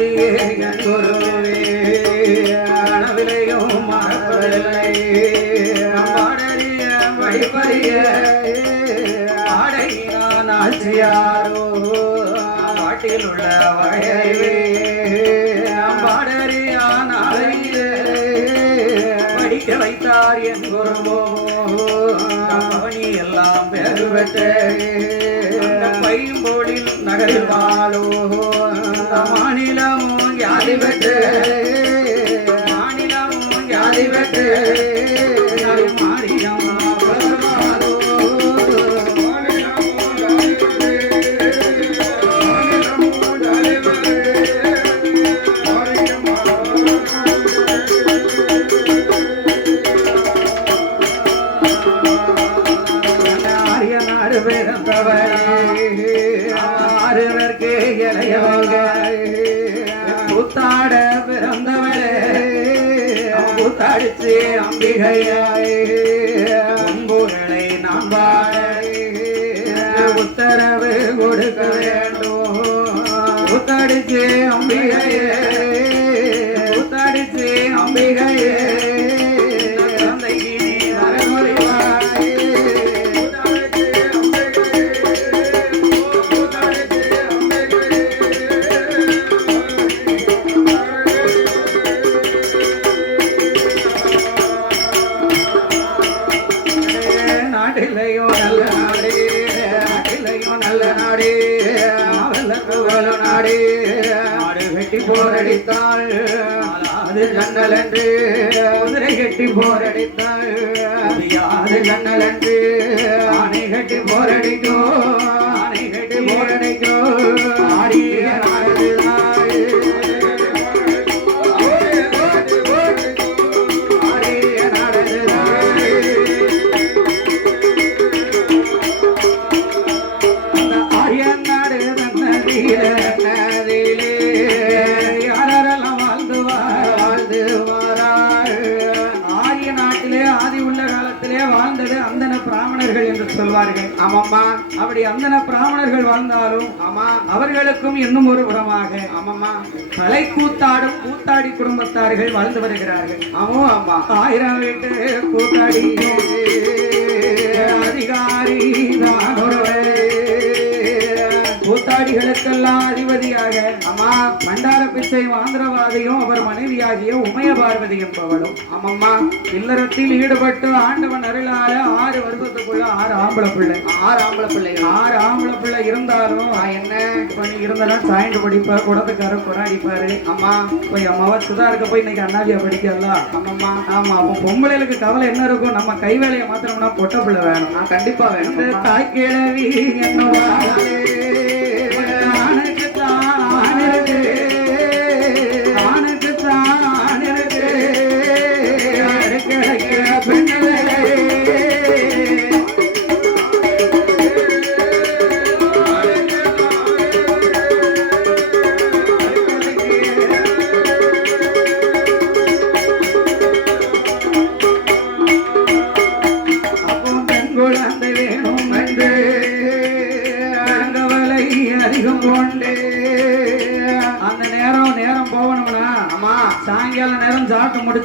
கணபதியே என் குருவே கனவிலையும் மறப்பதில்லை. பாடறிய வழிபறிய ஆடையினான் ஆட்சியாரோ பாட்டில் உள்ள வகையறிவே. பாடறியான் ஆடையிலே படிக்க வைத்தார் என் குருவோ. பவனி எல்லாம் பெரு பெற்ற பையம்போடில் நகரில் வாழோ மாநிலம் யாதி பெற்று மாநிலம் யாதி பெற்று. கூத்தாடிச்சு அம்பிகையாய். அம்புகளை நாம் வாழ உத்தரவு கொடுக்க வேண்டும். கூத்தாடிச்சு அம்பிகையே. கூத்தாடிச்சு அம்பிகையே. அகிலையோ நல்ல நாடே அகிலையோ நல்ல நாடே அவலக்கு நாடே நாடு வெட்டி போரடித்தாள் அது ஜன்னல் என்று குதிரை கட்டி போரடித்தாள் அது ஜன்னல் என்று ஆணை கட்டி போரடிக்கோ ஆணை கட்டி போரடிக்கோ ஆடிய நாடுதான் ஆமாம்மா அப்படி அந்தன பிராமணர்கள் வாழ்ந்தாலும் ஆமா அவர்களுக்கும் இன்னும் ஒரு உரமாக ஆமாம்மா. கலை கூத்தாடும் கூத்தாடி குடும்பத்தார்கள் வாழ்ந்து வருகிறார்கள். ஆமோ ஆமா. ஆயிரம் வீட்டு கூத்தாடி. அதிகாரி தான் ஒருவர் கூத்தாடிகளுக்கெல்லாம் அதிபதியாக அம்மா மண்டார பிச்சை ஆந்திரவாதியும் அவர் மனைவியாகிய உமைய பார்வதி என்பவளும். ஆமம்மா இல்லறத்தில் ஈடுபட்டு ஆண்டவன் அருளால ஆறு வருஷத்துக்குள்ள ஆறு ஆம்பளை பிள்ளை. ஆறு ஆம்பளை பிள்ளை ஆறு ஆம்பளை பிள்ளை இருந்தாலும் என்ன? நீ இருந்தாலும் சாய்ந்து படிப்பார் குடத்துக்கார கொடாடிப்பாரு அம்மா போய் அம்மாவா சுதா இருக்க போய் இன்னைக்கு அண்ணாதியா படிக்கலாம் ஆமாம்மா. ஆமா அப்போ பொம்பளைகளுக்கு கவலை என்ன இருக்கும்? நம்ம கை வேலையை மாத்திரம்னா பொட்ட பிள்ளை வேணும். கண்டிப்பா வேணும். தாய் கிழவி என்னவா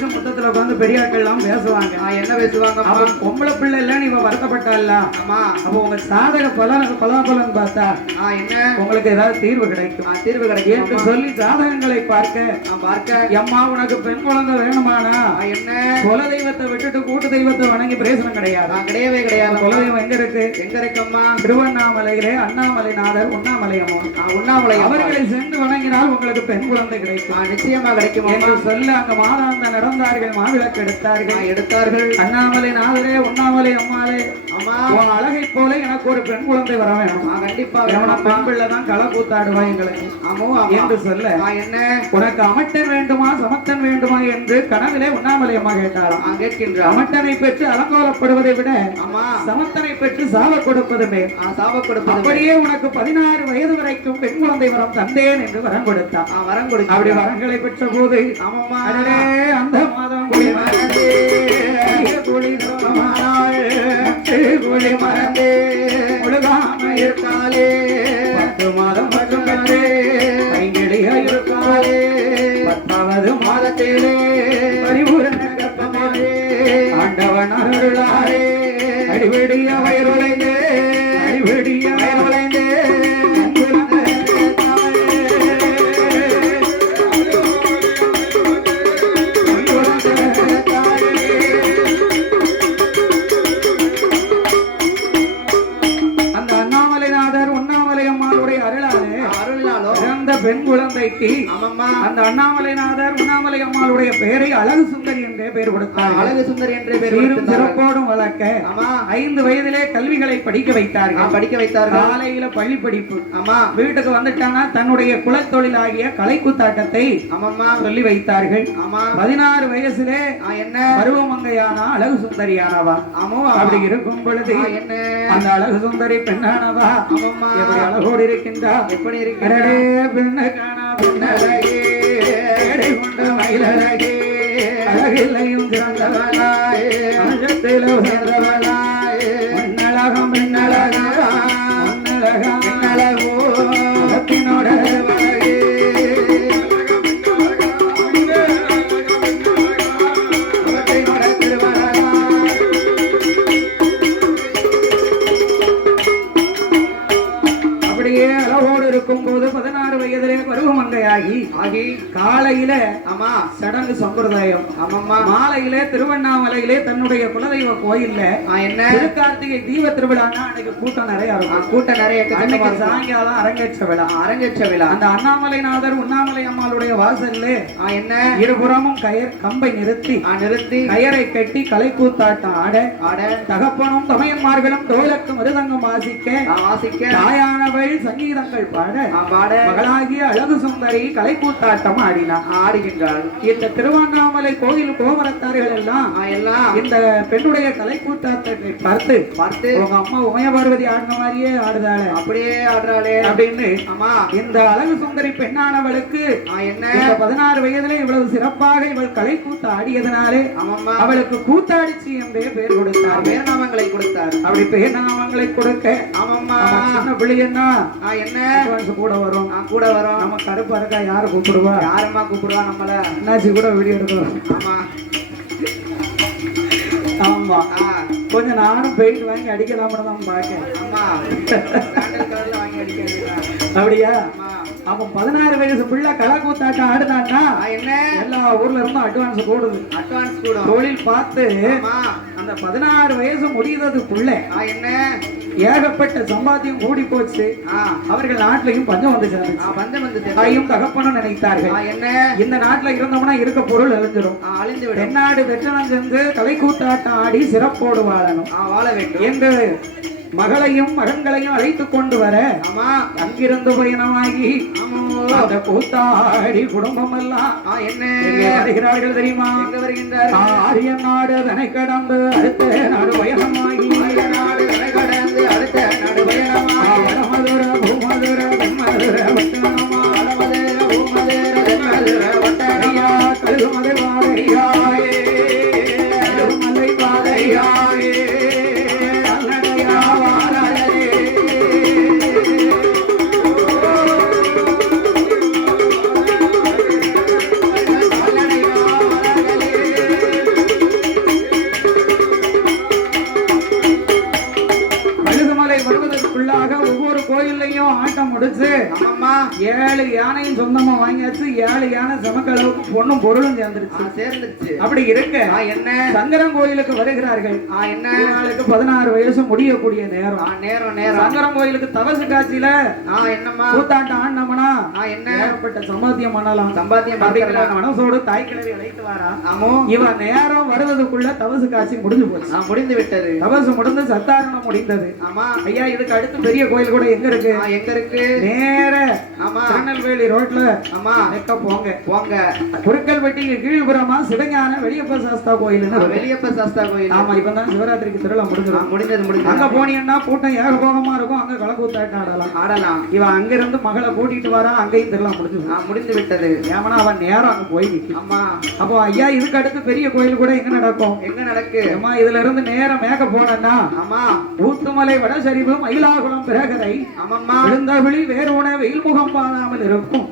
முடிச்சு முத்தத்துல உட்காந்து பெரியாட்கள் எல்லாம் பேசுவாங்க. என்ன பேசுவாங்க அவன் பொம்பளை பிள்ளை இல்ல நீ வருத்தப்பட்டல்ல ஆமா. அப்போ உங்க சாதக பலன் பலாபலன் பார்த்தா என்ன? உங்களுக்கு ஏதாவது தீர்வு கிடைக்கும். தீர்வு கிடைக்கும் என்று சொல்லி ஜாதகங்களை பார்க்க. பார்க்க. எம்மா உனக்கு பெண் குழந்தை வேணுமானா? என்ன? குல தெய்வத்தை விட்டுட்டு கூட்டு தெய்வத்தை வணங்கி பிரயோசனம் கிடையாது. கிடையவே கிடையாது. குல தெய்வம் எங்க இருக்கு? எங்க இருக்கும்மா? திருவண்ணாமலையிலே அண்ணாமலைநாதர் உண்ணாமலை அம்மன். உண்ணாமலை அவர்களை சென்று வணங்கினால் உங்களுக்கு பெண் குழந்தை கிடைக்கும். நிச்சயமா கிடைக்கும் என்று சொல்ல அங்க மாதாந்த நடந்தார்கள் மாவிளக்கு எடுத்தார்கள். எடுத்தார்கள். அண்ணாமலை நாதரே உண்ணாமலை அம்மாளே. ஆமா உன் அழகை போல எனக்கு ஒரு பெண் குழந்தை வர வேணும். ஆ, கண்டிப்பா வேணும்ப்பா. பெண் பிள்ளை தான் களை கூத்தாடுவா எங்களுக்கு. ஆமோ என்று சொல்ல என்ன? உனக்கு அமட்டன் வேண்டுமா சமத்தன் வேண்டுமா என்று கனவிலே உண்ணாமலை அம்மா கேட்டாளாம். ஆ, கேட்கின்றார் அமட்டனை பெற்று அலங்கோலப்படுவதை விட ஆமா. சமத்தனை பெற்று சாவ கொடுப்பதுமே. சாப கொடுப்பது அப்படியே உனக்கு பதினாறு வயது வரைக்கும் பெண் குழந்தை வரம் தந்தேன் என்று வரம் கொடுத்தான். வரம் கொடு அப்படி வரங்களை பெற்ற போது அடடே அந்த மாதம் குடி மறந்தே குடி சுகமானாள் பத்து மாதம் மட்டும் கண்டே கைங்கடிய இருக்காளே பத்தாவது மாதத்திலே பரிபூரண கர்ப்பமாலே ஆண்டவன் அருளாரே அடிவெடிய வயிறுளைந்தே பிறந்த பெண் குழந்தைக்கு அந்த அண்ணாமலைநாதர் உண்ணாமலை அம்மாளுடைய பெயரை அழகு சுந்தரி என்றே பெயர் கொடுத்தார். அழகு சுந்தரி என்று பேர் சீரும். சிறப்போடும் வளர்க்க ஐந்து வயதிலே கல்விகளை படிக்க வைத்தார்கள். படிக்க வைத்தார்கள். காலையில பள்ளி படிப்பு. ஆமா. வீட்டுக்கு வந்துட்டானா? தன்னுடைய குலத்தொழிலாகிய கலைக்குத்தாட்டத்தை ஆமாம்மா. சொல்லி வைத்தார்கள். ஆமா. பதினாறு வயசுலே என்ன? பருவமங்கையானா அழகு சுந்தரியானவா? ஆமோ. அப்படி இருக்கும் பொழுது என்ன? அந்த அழகு சுந்தரி பெண்ணானவா? ஆமாம்மா. எப்படி அழகோடு இருக்கின்றார் எப்படி இருக்கிற கரடே பெண்ண காணா பெண்ணழகே எடை கொண்ட அழகில்லையும் சிறந்தவளாயே சிறந்தவளாயே மண்ணழகம் மண்ணழகா அழகே சம்பிரதாயம். ஆமாம்மா. மாலையிலே திருவண்ணாமலையிலே தன்னுடைய குலதெய்வ கோயில்ல என்ன? திருக்கார்த்திகை தீப திருவிழான்னா அன்னைக்கு கூட்டம் நிறைய இருக்கும். கூட்டம் நிறைய அன்னைக்கு. சாயங்காலம் அரங்கேற்ற விழா. அரங்கேற்ற விழா. அந்த அண்ணாமலைநாதர் உண்ணாமலை அம்மாளுடைய வாசல்ல என்ன? இருபுறமும் கயர் கம்பை நிறுத்தி நிறுத்தி. கயரை கட்டி கலைக்கூத்தாட்டம் ஆட ஆட. தகப்பனும் தமையன்மார்களும் தோலக்கு மிருதங்கம் வாசிக்க வாசிக்க. தாயானவள் சங்கீதங்கள் பாட பாட. மகளாகிய அழகு சுந்தரி கலைக்கூத்தாட்டம் ஆடினார். ஆ, ஆடுகின்றாள். இந்த திருவண்ணாமலை கோயில் கோமரத்தார்கள் எல்லாம் ஆ, எல்லாம் இந்த பெண்ணுடைய கலைக்கூத்தாட்டத்தை பார்த்து பார்த்து உங்க அம்மா உமைய பார்வதி ஆடின மாதிரியே ஆடுதாளே. அப்படியே ஆடுறாளே. அப்படின்னு ஆமா இந்த அழகு சுந்தரி பெண்ணானவளுக்கு என்ன? பதினாறு வயதிலே இவ்வளவு சிறப்பாக இவள் கலை கூத்து ஆடியதனாலே ஆமாம்மா. அவளுக்கு கூத்தாடிச்சி என்றே பெயர் ஆ, கொடுத்தார் பேர்நாமங்களை கொடுத்தார். அப்படி பெயர் நாமங்களை கொடுக்க அவன் சின்ன பிள்ளைன்னா ஆ, என்ன? கூட வரும். கூட வரோம். நம்ம கருப்பா இருக்கா யாரை கூப்பிடுவா? யாரம்மா கூப்பிடுவா நம்மள? என்னாச்சு கூட வீடியோ எடுக்கலாம் ஆமா. ஆமா. ஆ, கொஞ்சம் நானும் பெயிண்ட் வாங்கி அடிக்கலாம்னு தான் பார்க்கேன். ஆமா. சாண்டல் கலர்ல வாங்கி அடிக்க. அப்படியா? அவன் பதினாறு வயசு பிள்ளை களை கூத்தாட்டம் ஆடுனான்னா என்ன? எல்லா ஊர்ல இருந்தும் அட்வான்ஸ் போடுது. அட்வான்ஸ் கூட தொழில் பார்த்து அந்த பதினாறு வயசு முடிந்ததுக்குள்ள ஆ, என்ன? ஏகப்பட்ட சம்பாத்தியம் கூடி போச்சு. அவர்கள் நாட்டிலையும் பஞ்சம் வந்து சேர்ந்துச்சு ஆ, பந்தம் வந்து. தாயும் தகப்பனும் நினைத்தார்கள். என்ன? இந்த நாட்டுல இருந்தோம்னா இருக்க பொருள் அழிஞ்சிடும் அழிந்து விடும் தென்னாடு வெற்றனம் சென்று கலை கூத்தாட்டம் ஆடி சிறப்போடு வாழணும். வாழ வேண்டும். என்று மகளையும் மகன்களையும் அழைத்துக் கொண்டு வர அங்கிருந்து பயணமாகி அந்த கூத்தாடி குடும்பம் எல்லாம் ஆ, என்ன? வருகிறார்கள் தெரியுமா? ஆரிய நாடு தனை கடந்து அடுத்த நாடு பயணமாகி. நாடு கரை கடந்து அடுத்த நாடு பயணமாக. வடமதுர பூமதுர தென்மதுர வட்டணமா. வடமதுர, பூமதுர, தென்மதுர, வட்டணையா, ஐயா sí. ஆமாம்மா ஏழு யானையும் சொந்தமா வாங்கியாச்சு. ஏழு யானை சமக்க அளவுக்கு பொண்ணும் பொருளும் சேர்ந்துருச்சு. சேர்ந்துச்சு அப்படி இருக்க என்ன? சங்கரன் கோயிலுக்கு வருகிறார்கள். என்ன? இவங்களுக்கு பதினாறு வயசு முடியக்கூடிய நேரம். நேரம் நேரம். சங்கரன் கோயிலுக்கு தவசு காட்சியில என்னம்மா? கூத்தாட்டம் ஆடினோம்னா என்ன? ஏகப்பட்ட சம்பாத்தியம் பண்ணலாம். சம்பாத்தியம் மனசோடு தாய் கிழவி அழைத்து வாரா. ஆமோ? இவன் நேரம் வருவதற்குள்ள தவசு காட்சி முடிஞ்சு போச்சு. முடிந்து விட்டது. தவசு முடிந்து சத்தாரணம் முடிந்தது. ஆமா. ஐயா இதுக்கு அடுத்து பெரிய கோயில் கூட எங்க இருக்கு? எங்க இருக்கு? நேர. திருநெல்வேலி ரோட்ல ஆமா. நெக்க போங்க. போங்க. குறுக்கல்பட்டிக்கு கீழ்புறமா சிவஞான வெளியப்ப சாஸ்தா இருக்கு. வெளியப்ப சாஸ்தா கோயில். ஆமா இப்பதான் சிவராத்திரிக்கு திருவிழா முடிஞ்சிடும். முடிந்தது முடிந்தது அங்க போனீங்கன்னா கூட்டம் ஏகபோகமா இருக்கும். அங்க கலக்கூத்தாட்டம் ஆடலாம். ஆடலாம். இவன் அங்கிருந்து மகளை கூட்டிட்டு வரான் அங்கேயும் திருவிழா முடிஞ்சிடும் ஆ, முடிந்து விட்டது. ஏமனா அவன் நேரம் அங்க போய் நிக்கும் ஆமா. அப்போ ஐயா இதுக்கு அடுத்து பெரிய கோயில் கூட எங்க நடக்கும்? எங்க நடக்கு? ஏம்மா இதுல இருந்து நேரம் மேக போனேன்னா ஆமா. ஊத்துமலை வடசரிவு மயிலாகுளம் பிறகரை ஆமாம்மா. விழுந்தவிழி வேரோன வெயில் முகம் பாராமல் இருக்கும்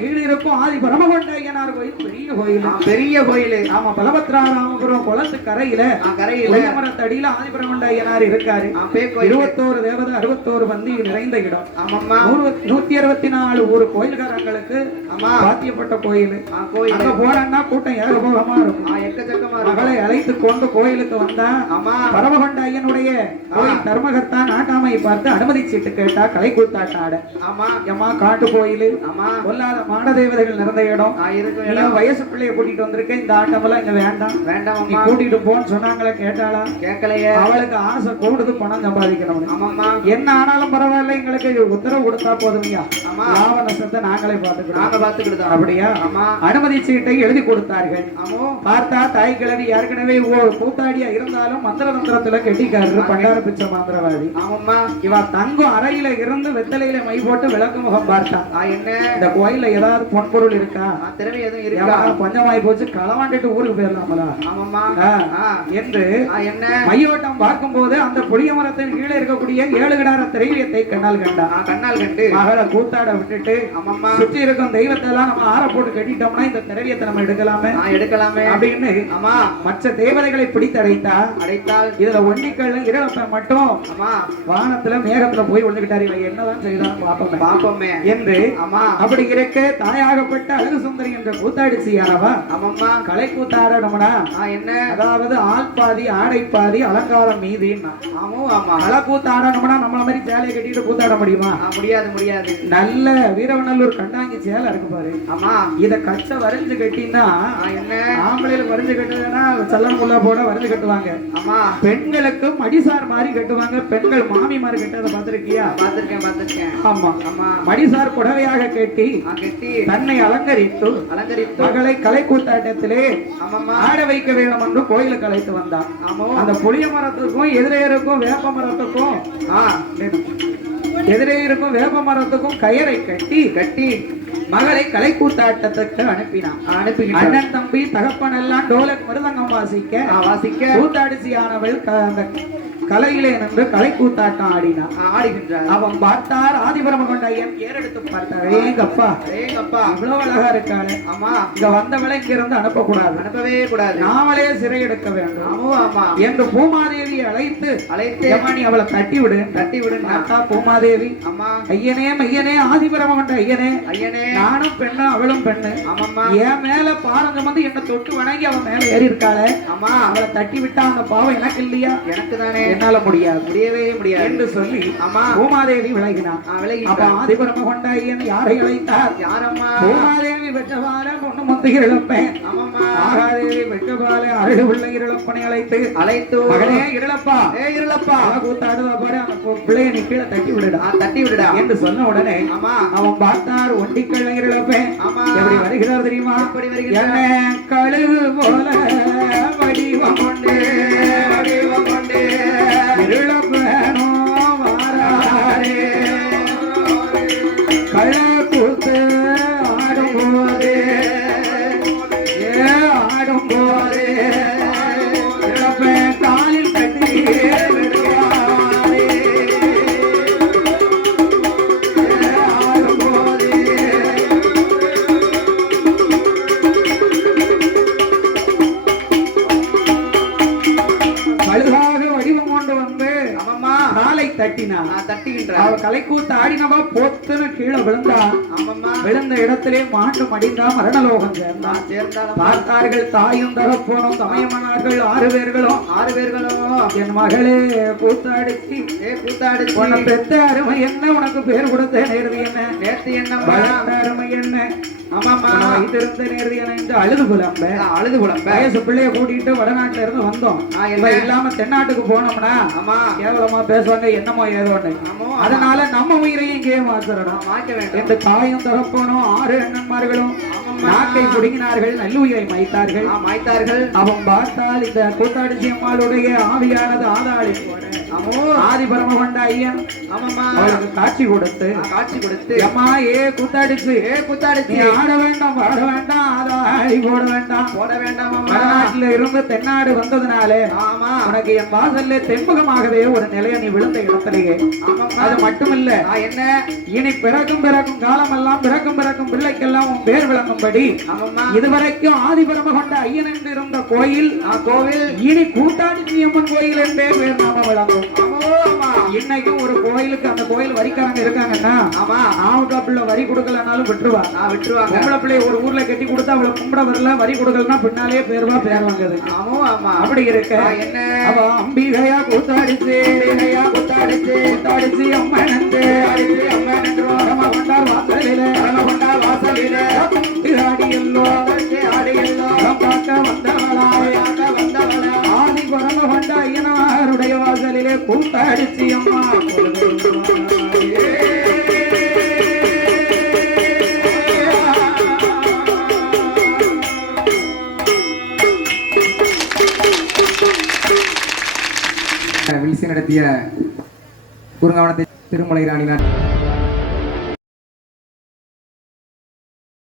கீழ் இருக்கும். ஆதி பரமகொண்ட ஐயனார் கோயில் பெரிய கோயில். பெரிய கோயில். ஆமா பலபத்ராராமபுரம் குளத்து கரையில கரையில. மரத்தடியில ஆதிபரமண்ட ஐயனார் இருக்காரு. இருபத்தோரு தேவதை அறுபத்தோரு பந்தி நிறைந்த இடம். ஆமாம்மா. நூறு- நூத்தி அறுபத்தி நாலு ஊர் கோயில்காரங்களுக்கு ஆமா. பாத்தியப்பட்ட கோயில். அங்க போனா கூட்டம் ஏகபோகமா இருக்கும். எக்கச்சக்கமா மகளை அழைத்து கொண்டு கோயிலுக்கு வந்தா ஆமா. பரமகொண்ட ஐயனுடைய தர்மகர்த்தா நாட்டாமையை பார்த்து அனுமதி சீட்டு கேட்டா கலை கூத்தாட்டம் ஆட. ஆமா எம்மா காட்டு கோயில். ஆமா பொல்லாத மாட தேவதைகள் நிறைந்த இடம். இருக்கு வயசு பிள்ளைய கூட்டிட்டு வந்திருக்க இந்த ஆட்டமெல்லாம் இங்க வேண்டாம். வேண்டாம் நீ கூட்டிட்டு போன்னு சொன்னாங்களே கேட்டாளா? கேட்கலையே. அவளுக்கு ஆசை கூடுது பணம் சம்பாதிக்கணும் ஆமாம்மா. என்ன ஆனாலும் பரவாயில்ல எங்களுக்கு உத்தரவு கொடுத்தா போதுமையா ஆமா லாப நஷ்டத்தை நாங்களே பார்த்துக்கிறோம். நாங்க பாத்துக்கிட்டோம் அப்படியா? ஆமா அனுமதி சீட்டை எழுதி கொடுத்தார்கள். ஆமோ பார்த்தா தாய் கிழவி ஏற்கனவே ஓ கூத்தாடியா இருந்தாலும் மந்திர தந்திரத்துல கெட்டிக்காரரு பண்டார பிச்சை மந்திரவாதி. ஆமாம்மா. இவ தங்கும் அறையில இருந்து வெத்தலையில மை போட்டு விளக்கு முகம் பார்த்தான் என்ன? இந்த கோயில்ல ஏதாவது பொன்பொருள் இருக்கா? ஆ, திறமை எதுவும் இருக்கா? பஞ்சமாயி போச்சு களவாண்டுட்டு ஊருக்கு போயிடலாமலா? ஆமாம்மா. ஆ, ஆ. என்று என்ன? மையோட்டம் பார்க்கும்போது அந்த புளிய மரத்தின் கீழே இருக்கக்கூடிய ஏழு கிடார திரைவியத்தை கண்ணால் கண்டா. ஆ கண்ணால் கண்டு. மகளை கூத்தாட விட்டுட்டு ஆமாம்மா. சுற்றி இருக்கும் தெய்வத்தை எல்லாம் நம்ம ஆற போட்டு கட்டிட்டோம்னா இந்த திரவியத்தை நம்ம எடுக்கலாமே? எடுக்கலாமே. அப்படின்னு ஆமா. மற்ற தேவதைகளை பிடித்தடைத்தா அடைத்தால். இதுல ஒண்டிக்கல்ல இரப்ப மட்டும் ஆமா. வானத்துல மேகத்துல போய் விழுந்துக்கிட்டாரு என்னதான் செய்தான் பாப்போமே. பாப்போமே. என்று ஆமா அப்படி இருக்க தாயாகப்பட்ட அழகு சுந்தரி என்ற கூத்தாடிச்சியானவா ஆமாம்மா. கலை கூத்தாடணும்னா என்ன? அதாவது ஆள் பாதி ஆடை பாதி அலங்காரம் மீதின்னா. ஆமோ ஆமா. கலை கூத்தாடணும்னா நம்மள மாதிரி சேலையை கட்டிட்டு கூத்தாட முடியுமா? முடியாது முடியாது. நல்ல வீரவநல்லூர் கண்டாங்கி சேலை இருக்கு பாரு. ஆமா. இத கச்ச வரைஞ்சு கட்டினா என்ன? ஆம்பளைகளுக்கு வரைஞ்சு கட்டுதுன்னா சல்லன் முல்லா போட வரைஞ்சு கட்டுவாங்க. ஆமா. பெண்களுக்கு மடிசார் மாதிரி கட்டுவாங்க. பெண்கள் மாமி மாதிரி கட்டதை பார்த்திருக்கியா? பாத்திருக்கேன் ஆமா ஆமா. மடிசார் புடவையாக கட்டி தன்னை அலங்கரித்து அலங்கரித்து. மகளை கலை கூத்தாட்டத்திலே ஆட வைக்க வேண்டும் என்று கோயிலுக்கு அழைத்து வந்தான். அந்த புளிய மரத்துக்கும் எதிரே இருக்கும் வேப்ப மரத்துக்கும் எதிரே இருக்கும் வேப்ப மரத்துக்கும் கயரை கட்டி கட்டி. மகளை கலை கூத்தாட்டத்துக்கு அனுப்பினான். அனுப்பிக்கிட்டார் அண்ணன் தம்பி தகப்பன் எல்லாம் டோலக் மிருதங்கம் வாசிக்க வாசிக்க. கூத்தாடிச்சியானவள் க- அந்த கலையிலே நின்று கலை கூத்தாட்டம் ஆடினான் ஆடுகின்றார் அவன் பார்த்தார் ஆதிபரம கொண்ட ஐயன் ஏறெடுத்து பார்த்தார். ஏங்கப்பா ஏங்கப்பா. இவ்வளவு அழகா இருக்காளே. ஆமா. இங்க வந்தவளை இங்க இருந்து அனுப்பக்கூடாது. அனுப்பவே கூடாது. நாமளே சிறை எடுக்க வேண்டும். ஆமோ ஆமா. என்று பூமாதேவியை அழைத்து அழைத்து நீ அவளை தட்டி விடு தட்டி விடுங்க பார்த்தா பூமாதேவி. அம்மா ஐயனே மையனே ஆதிபரம கொண்ட ஐயனே. ஐயனே. நானும் பெண்ணு அவளும் பெண்ணு. ஆமாம்மா. என் மேல பாருங்க வந்து என்ன தொட்டு வணங்கி அவன் மேல ஏறி இருக்காளே. அம்மா அவளை தட்டி விட்டா அந்த பாவம் எனக்கு இல்லையா? எனக்கு தானே என்னால முடியாது. முடியவே முடியாது. என்று சொல்லி ஆமா. பூமாதேவி விலகினான் விலகி அப்ப ஆதிபரம கொண்ட ஐயன் யாரை அழைத்தார்? யாரம்மா? பூமாதேவி வெற்றபால பொண்ணு இழப்பேன் ஆமாம்மா. ஆகாதேவி வெற்றபால அழகு உள்ள இருளப்பனை அழைத்து அழைத்து. மகனே இருளப்பா. ஏ இருளப்பா. கூத்தாடுதா பாரு அந்த பிள்ளைய நீ கீழே தட்டி விடுடா. தட்டி விடுடா. என்று சொன்ன உடனே ஆமா. அவன் பார்த்தார் ஒண்டிக்கள்ள இருளப்பேன். ஆமா. எப்படி வருகிறார் தெரியுமா? எப்படி வருகிறார்? கழுகு போல வடிவம் கொண்டு. காலை தட்டினா நான் தட்டுகின்றார் அவ கலைக்கூத்து ஆடினவா பொத்துன்னு கீழே விழுந்தா. விழுந்த இடத்திலே மாட்டு மடிந்தா மரணலோகம் சேர்ந்தான் நான் சேர்ந்தாலும் பார்த்தார்கள் தாயும் தகப்பனும் சமயமனார்கள் ஆறு பேர்களும். ஆறு பேர்களும் என் மகளே கூத்தாடிச்சு ஏ கூத்தாடிச்சு பெத்த அருமை என்ன? உனக்கு பேர் கொடுத்த நேர்வு என்ன? என்னம்மா? வளர்ந்த அருமை என்ன? வைத்திருந்த என்ன என்று அழுது புலம்ப. அழுது புலம்ப. வயசு பிள்ளைய கூட்டிட்டு வடநாட்டுல இருந்து வந்தோம்? இல்லாம தென்னாட்டுக்கு போனோம்னா ஆமா. கேவலமா பேசுவாங்க என்னமோ ஏதோன்னு அதனால நம்ம உயிரையும் இங்கே மாத்திரணும் மாற்ற வேண்டும். என்று தாயும் தகப்பனும் ஆறு அண்ணன்மார்களும். நாட்டை குடுங்கினார்கள் நல்லுயிரை மைத்தார்கள் ஆ, மாய்த்தார்கள். அவன் பார்த்தால் இந்த கூத்தாடிச்சி அம்மாளுடைய ஆவியானது ஆதாளி ஆமோ ஆதி பரம கொண்ட ஐயன் அவளுக்கு காட்சி கொடுத்து காட்சி கொடுத்து அம்மா ஏ கூத்தாடிச்சு ஏ கூத்தாடிச்சு ஆட வேண்டாம் பாட வேண்டாம் ஆதாளி போட வேண்டாம். போட வேண்டாமாம்மா. வடநாட்டுல இருந்து தென்னாடு வந்ததுனாலே ஆமா. உனக்கு என் வாசல்ல தென்பகமாகவே ஒரு நிலைய நீ விழுந்த இடத்திலேயே. அது மட்டுமில்ல என்ன? இனி பிறக்கும் பிறக்கும் காலமெல்லாம் பிறக்கும் பிறக்கும் பிள்ளைக்கெல்லாம் உன் பேர் விளங்கும்படி இதுவரைக்கும் ஆதிபரம கொண்ட ஐயன் என்று இருந்த கோயில் கோவில். இனி கூட்டாடி அம்மன் கோயில் என்றே பேர் நாம விளங்கும். இன்னைக்கும் ஒரு கோயிலுக்கு அந்த கோயில் வரிக்காரங்க இருக்காங்கன்னா ஆமா. ஆவுக்கா பிள்ளை வரி கொடுக்கலனாலும் விட்டுருவா நான் விட்டுருவாங்க. பிள்ளை ஒரு ஊர்ல கட்டி கொடுத்தா அவளை கும்பிட வரல வரி கொடுக்கலன்னா பின்னாலே பேர்வா பேர் வாங்குது. ஆமோ ஆமா. அப்படி இருக்க. என்ன? அவ அம்பிகையா கூத்தாடிச்சு அம்பிகையா கூத்தாடிச்சு கூத்தாடிச்சு அம்மன் என்று அடிச்சு வரம கொண்டார் வாசலிலே வரம கொண்டார் வாசலிலே.